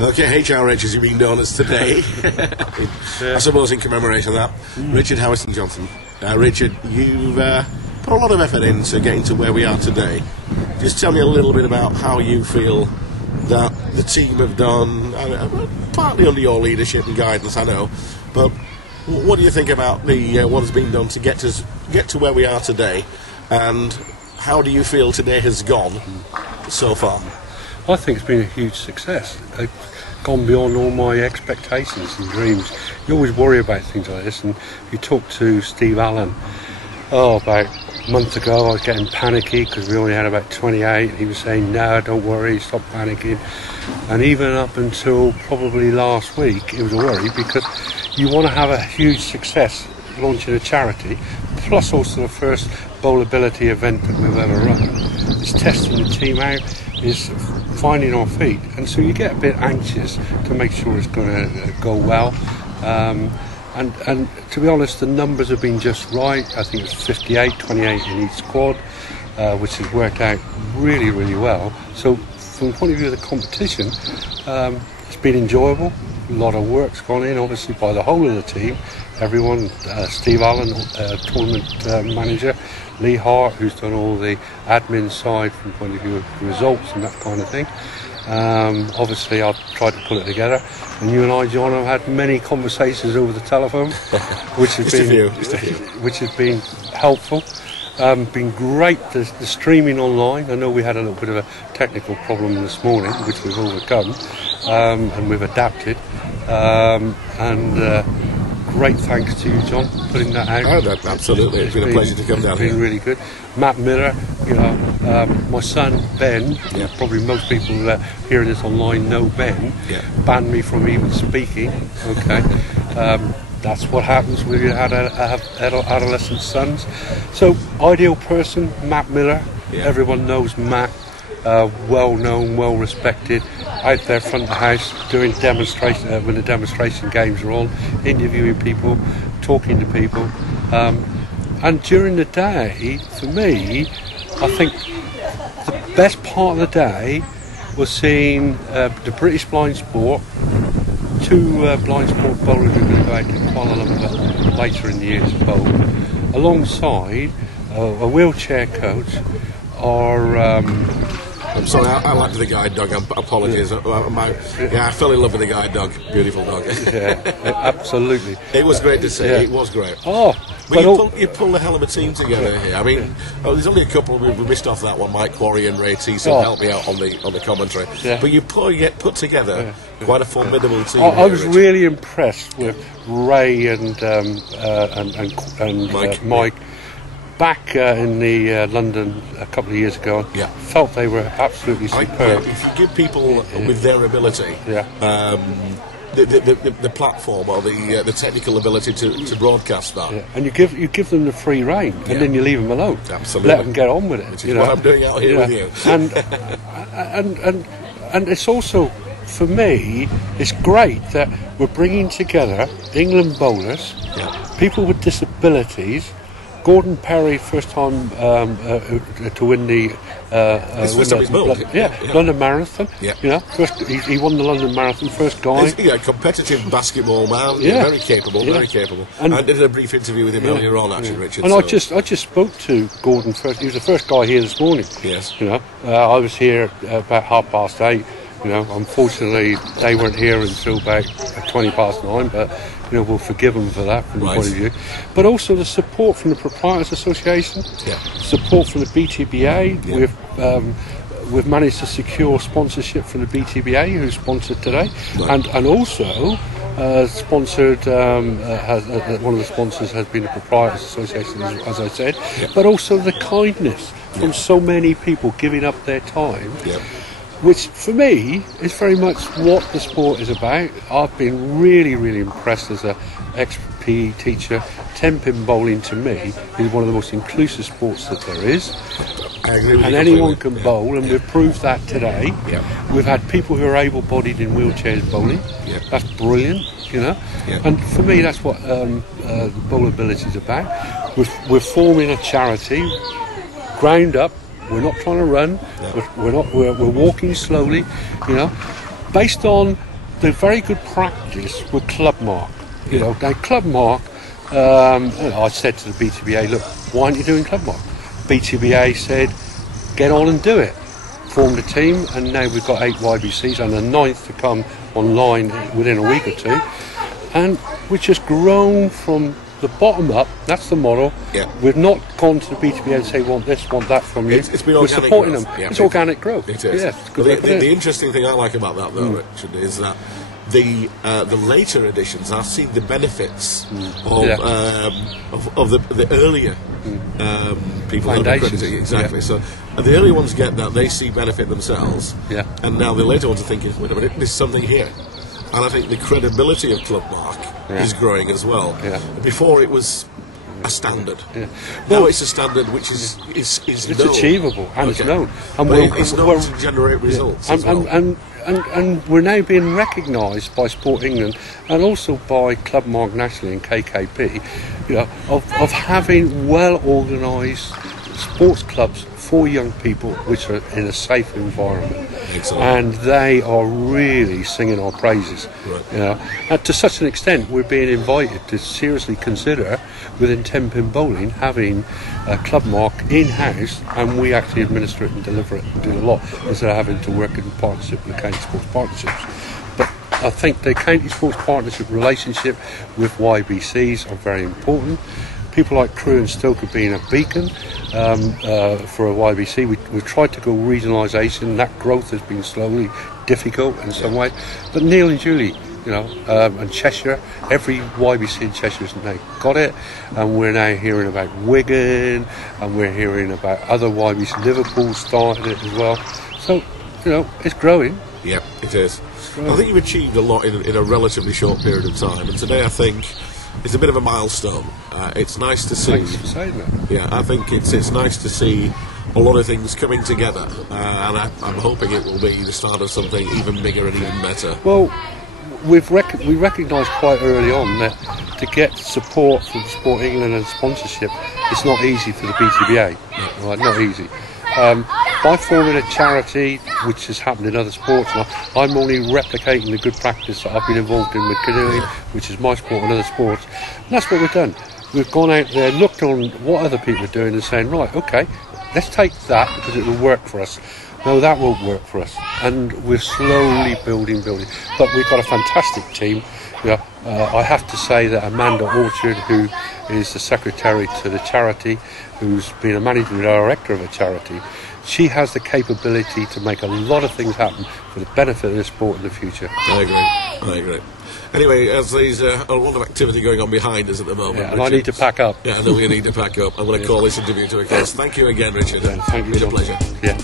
Okay, HRH has been known as today. I suppose in commemoration of that. Richard Howison-Johnstone. Richard, you've put a lot of effort into getting to where we are today. Just tell me a little bit about how you feel that the team have done, partly under your leadership and guidance, I know, but what do you think about what has been done to get to where we are today, and how do you feel today has gone so far? I think it's been a huge success. They've gone beyond all my expectations and dreams. You always worry about things like this, and you talk to Steve Allen, about a month ago I was getting panicky because we only had about 28. He was saying, no, don't worry, stop panicking. And even up until probably last week, it was a worry, because you want to have a huge success launching a charity, plus also the first bowAbility event that we've ever run. It's testing the team out, is finding our feet, and so you get a bit anxious to make sure it's going to go well. And to be honest, the numbers have been just right. I think it's 58, 28 in each squad, which has worked out really, really well. So from the point of view of the competition, it's been enjoyable. A lot of work's gone in, obviously, by the whole of the team. Everyone, Steve Allen, tournament manager, Lee Hart, who's done all the admin side from the point of view of results and that kind of thing. Obviously, I've tried to pull it together, and you and I, John, have had many conversations over the telephone, which has been helpful. Been great, the streaming online. I know we had a little bit of a technical problem this morning, which we've overcome, and we've adapted. Great thanks to you, John, for putting that out. Oh, absolutely, it's been a pleasure to come down here. It's been really good. Matt Miller, my son Ben, probably most people hearing this online know Ben, banned me from even speaking. Okay, that's what happens when you have adolescent sons. So, ideal person, Matt Miller. Everyone knows Matt. Well known, well respected, out there front of the house doing demonstration when the demonstration games are on, interviewing people, talking to people, and during the day, for me, I think the best part of the day was seeing the British Blind Sport, two blind sport bowlers who are going to go out to Kuala Lumpur later in the year to bowl, alongside a wheelchair coach, I'm sorry, I like the guide dog. Apologies. I fell in love with the guide dog. Beautiful dog. Absolutely. It was great to see. It was great. But you pulled a hell of a team together here. I mean, there's only a couple we missed off that one. Mike Quarry and Ray T. So help me out on the commentary. But you put together quite a formidable team. I was really impressed with Ray and Mike. Back in the London a couple of years ago, felt they were absolutely superb. If you give people with their ability the platform or the technical ability to broadcast that, and you give them the free rein, and then you leave them alone. Absolutely, let them get on with it. Which is what I'm doing out here with you. And it's also, for me, it's great that we're bringing together England bowlers, people with disabilities. Gordon Perry, first time to win the London Marathon. First he won the London Marathon, first guy. He's a competitive basketball man. Very capable, very capable. And I did a brief interview with him earlier on, actually, Richard. And I just spoke to Gordon first. He was the first guy here this morning. Yes. I was here about 8:30. Unfortunately, they weren't here until about 9:20, but we'll forgive them for that from the point of view. But also the support from the Proprietors Association, support from the BTBA. We've managed to secure sponsorship from the BTBA, who sponsored today, and also sponsored. One of the sponsors has been the Proprietors Association, as I said, but also the kindness from so many people giving up their time. Which for me is very much what the sport is about. I've been really, really impressed as an ex-PE teacher. Tenpin bowling to me is one of the most inclusive sports that there is. I agree with and you anyone can bowl, and we've proved that today. We've had people who are able-bodied in wheelchairs bowling. That's brilliant, And for me, that's what bowAbility is about. We're forming a charity, ground up. We're not trying to run. We're walking slowly, based on the very good practice with Club Mark. You know, now Club Mark, I said to the BTBA, look, why aren't you doing Club Mark? BTBA said, get on and do it. Formed a team, and now we've got 8 YBCs and a 9th to come online within a week or two. And we've just grown from the bottom up. That's the model. Yeah. We've not gone to the BTBA and say, want this, want that from you. It's been We're organic supporting growth. them. Yeah, it's organic growth. It is. Yeah, The interesting thing I like about that, though, Richard, is that the later editions, I've seen the benefits of the earlier people who are credited. Exactly. So the earlier ones get that, they see benefit themselves, and now the later ones are thinking, wait a minute, there's something here. And I think the credibility of Club Mark is growing as well. Yeah. Before it was a standard. Yeah. Now it's a standard which is it's known. Achievable and it's known. And it's known to generate results as well. And we're now being recognised by Sport England and also by Club Mark nationally and KKP, you know, of having well organised sports clubs for young people which are in a safe environment. Excellent. And they are really singing our praises. Right. You know, and to such an extent we're being invited to seriously consider within Tenpin Bowling having a Club Mark in-house, and we actually administer it and deliver it and do a lot instead of having to work in partnership with county sports partnerships. But I think the county sports partnership relationship with YBCs are very important. People like Crewe and Stoke have been a beacon for a YBC. We've tried to go regionalisation. That growth has been slowly difficult in some way. But Neil and Julie, you know, and Cheshire, every YBC in Cheshire has now got it, and we're now hearing about Wigan, and we're hearing about other YBC. Liverpool started it as well. So, you know, it's growing. Yeah, it is. I think you've achieved a lot in a relatively short period of time, and today I think it's a bit of a milestone. It's nice to see. Thanks for saying that. Yeah, I think it's nice to see a lot of things coming together, and I'm hoping it will be the start of something even bigger and even better. Well, we recognised quite early on that to get support from Sport England and sponsorship, it's not easy for the BTBA. No. Right, not easy. By forming a charity, which has happened in other sports, I'm only replicating the good practice that I've been involved in with canoeing, which is my sport and other sports. And that's what we've done. We've gone out there, looked on what other people are doing and saying, right, okay, let's take that because it will work for us. No, that won't work for us. And we're slowly building. But we've got a fantastic team. Yeah, I have to say that Amanda Orchard, who is the secretary to the charity, who's been a managing director of a charity, she has the capability to make a lot of things happen for the benefit of the sport in the future. I agree. Anyway, as there's a lot of activity going on behind us at the moment, and I need to pack up. Yeah, I know we need to pack up. I'm going to call this interview to a close. Thank you again, Richard. Thank you. It's a pleasure. Yeah.